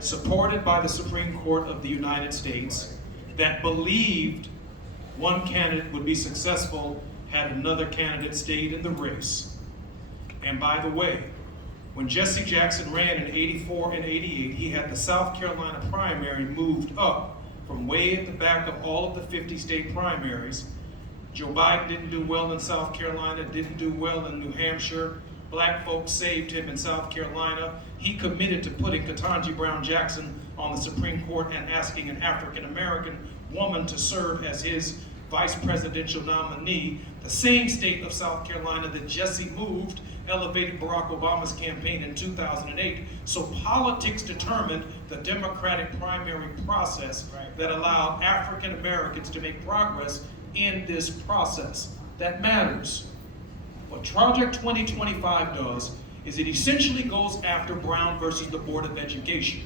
supported by the Supreme Court of the United States, that believed one candidate would be successful had another candidate stayed in the race. And by the way, when Jesse Jackson ran in '84 and '88, he had the South Carolina primary moved up from way at the back of all of the 50 state primaries. Joe Biden didn't do well in South Carolina, didn't do well in New Hampshire. Black folks saved him in South Carolina. He committed to putting Ketanji Brown Jackson on the Supreme Court and asking an African American woman to serve as his vice presidential nominee. The same state of South Carolina that Jesse moved elevated Barack Obama's campaign in 2008. So politics determined the Democratic primary process that allowed African Americans to make progress in this process. That matters. What Project 2025 does is it essentially goes after Brown versus the Board of Education.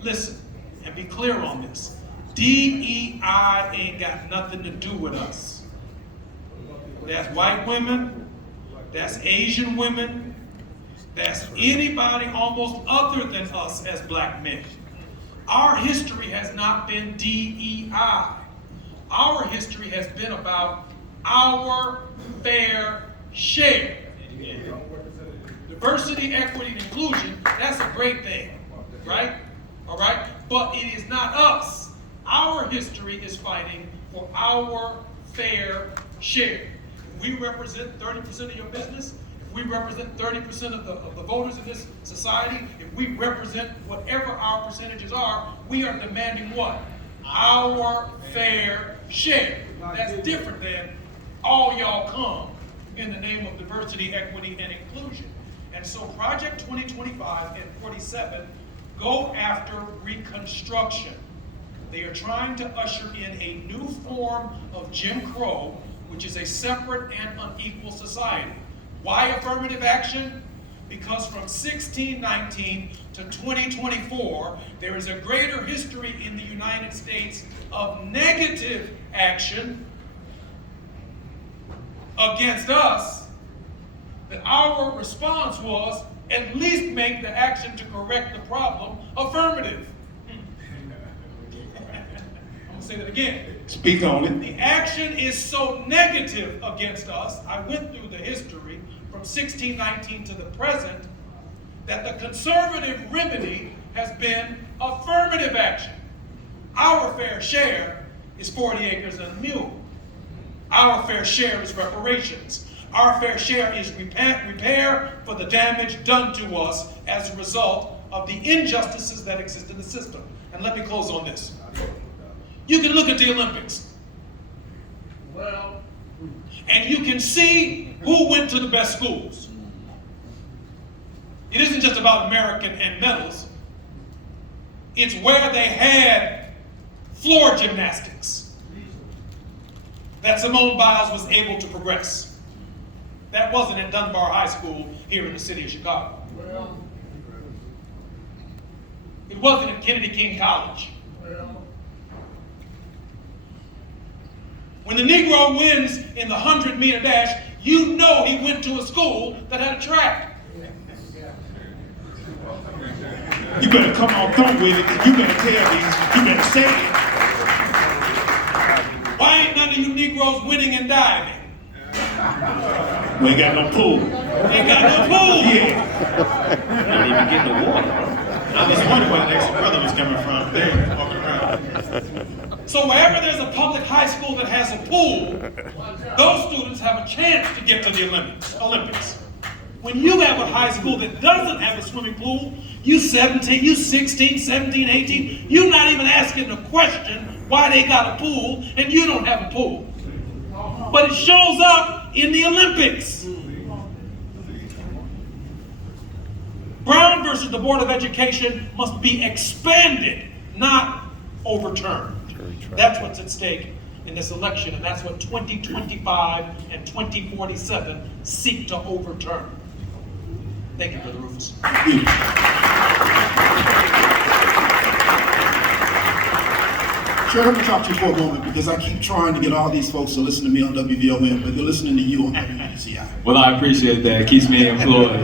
Listen, and be clear on this. DEI ain't got nothing to do with us. That's white women, that's Asian women, that's anybody almost other than us as black men. Our history has not been DEI. Our history has been about our fair share. Diversity, equity, and inclusion, that's a great thing, right? All right? But it is not us. Our history is fighting for our fair share. If we represent 30% of your business, if we represent 30% of the voters in this society, if we represent whatever our percentages are, we are demanding what? Our fair share. That's different than all y'all come in the name of diversity, equity, and inclusion. And so Project 2025 and 47 go after Reconstruction. They are trying to usher in a new form of Jim Crow, which is a separate and unequal society. Why affirmative action? Because from 1619 to 2024, there is a greater history in the United States of negative action against us, that our response was at least make the action to correct the problem affirmative. I'm gonna say that again. Speak on it. The action is so negative against us, I went through the history from 1619 to the present, that the conservative remedy has been affirmative action. Our fair share is 40 acres and a mule. Our fair share is reparations. Our fair share is repair for the damage done to us as a result of the injustices that exist in the system. And let me close on this. You can look at the Olympics. And you can see who went to the best schools. It isn't just about American and medals. It's where they had floor gymnastics that Simone Biles was able to progress. That wasn't at Dunbar High School here in the city of Chicago. It wasn't at Kennedy King College. When the Negro wins in the 100-meter dash, you know he went to a school that had a track. You better come on through with it. You better tell these. You better say it. Why ain't none of you Negroes winning in diving? We ain't got no pool. Ain't got no pool. Yeah. Don't even get in the water. I was wondering where the extra brother was coming from. There, walking around. So wherever there's a public high school that has a pool, those students have a chance to get to the Olympics. When you have a high school that doesn't have a swimming pool, you 17, you 16, 17, 18, you're not even asking the question why they got a pool and you don't have a pool. But it shows up in the Olympics. Brown versus the Board of Education must be expanded, not overturned. That's what's at stake in this election, and that's what 2025 and 2047 seek to overturn. Thank you, Brother Rufus. Sure, let me talk to you for a moment because I keep trying to get all these folks to listen to me on WVOM, but they're listening to you on WNCI. Well, I appreciate that. It keeps me employed.